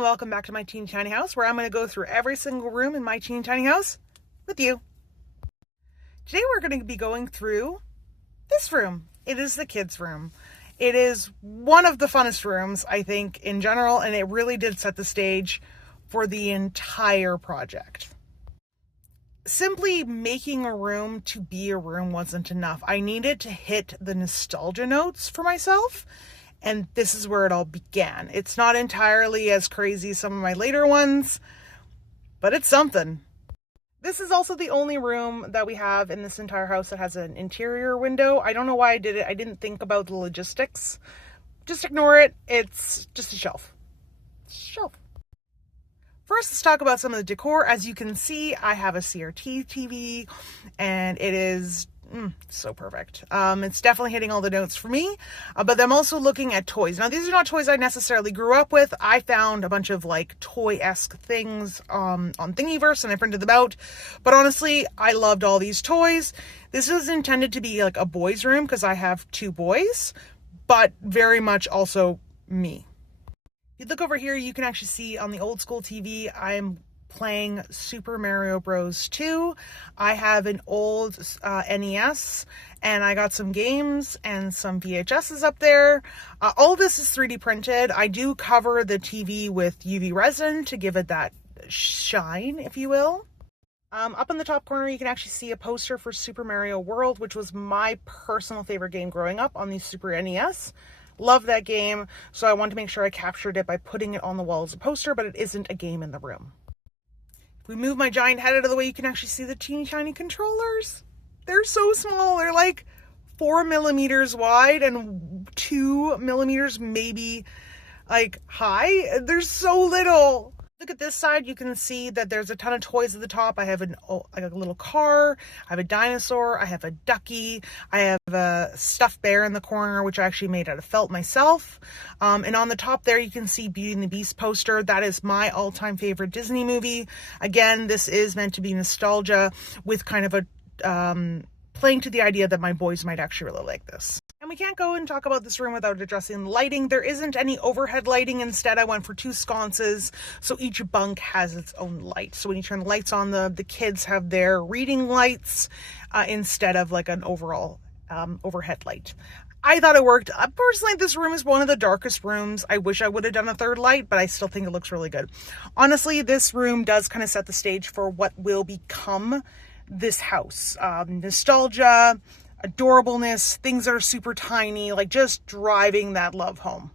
and welcome back to my teeny tiny house, where I'm going to go through every single room in my teeny tiny house with you. Today we're going to be going through this room. It is the kids' room. It is one of the funnest rooms, I think, in general, and it really did set the stage for the entire project. Simply making a room to be a room wasn't enough. I needed to hit the nostalgia notes for myself, and this is where it all began. It's not entirely as crazy as some of my later ones, but it's something. This is also the only room that we have in this entire house that has an interior window. I don't know why I did it. I didn't think about the logistics. Just ignore it. It's just a shelf. First, let's talk about some of the decor. As you can see, I have a CRT TV, and it is so perfect. It's definitely hitting all the notes for me, but I'm also looking at toys. Now, these are not toys I necessarily grew up with. I found a bunch of like toy-esque things on Thingiverse, and I printed them out. But honestly, I loved all these toys. This was intended to be like a boys' room because I have two boys, but very much also me. If you look over here, you can actually see on the old school TV, I'm playing Super Mario Bros. 2. I have an old NES, and I got some games and some VHSs up there. All this is 3D printed. I do cover the TV with UV resin to give it that shine, if you will. Up in the top corner, you can actually see a poster for Super Mario World, which was my personal favorite game growing up on the Super NES. Love that game, so I wanted to make sure I captured it by putting it on the wall as a poster, but it isn't a game in the room. If we move my giant head out of the way, you can actually see the teeny tiny controllers. They're so small. They're like 4 millimeters wide and 2 millimeters maybe like high. They're so little. Look at this side. You can see that there's a ton of toys at the top. I have like a little car. I have a dinosaur. I have a ducky. I have a stuffed bear in the corner, which I actually made out of felt myself. And on the top there, you can see Beauty and the Beast poster. That is my all-time favorite Disney movie. Again, this is meant to be nostalgia with kind of a playing to the idea that my boys might actually really like this. And we can't go and talk about this room without addressing lighting. There isn't any overhead lighting. Instead, I went for 2 sconces, so each bunk has its own light. So when you turn the lights on, the kids have their reading lights instead of like an overall overhead light. I thought it worked. Personally, this room is one of the darkest rooms. I wish I would have done a 3rd light, but I still think it looks really good. Honestly, this room does kind of set the stage for what will become this house. Nostalgia, adorableness, things that are super tiny, like just driving that love home.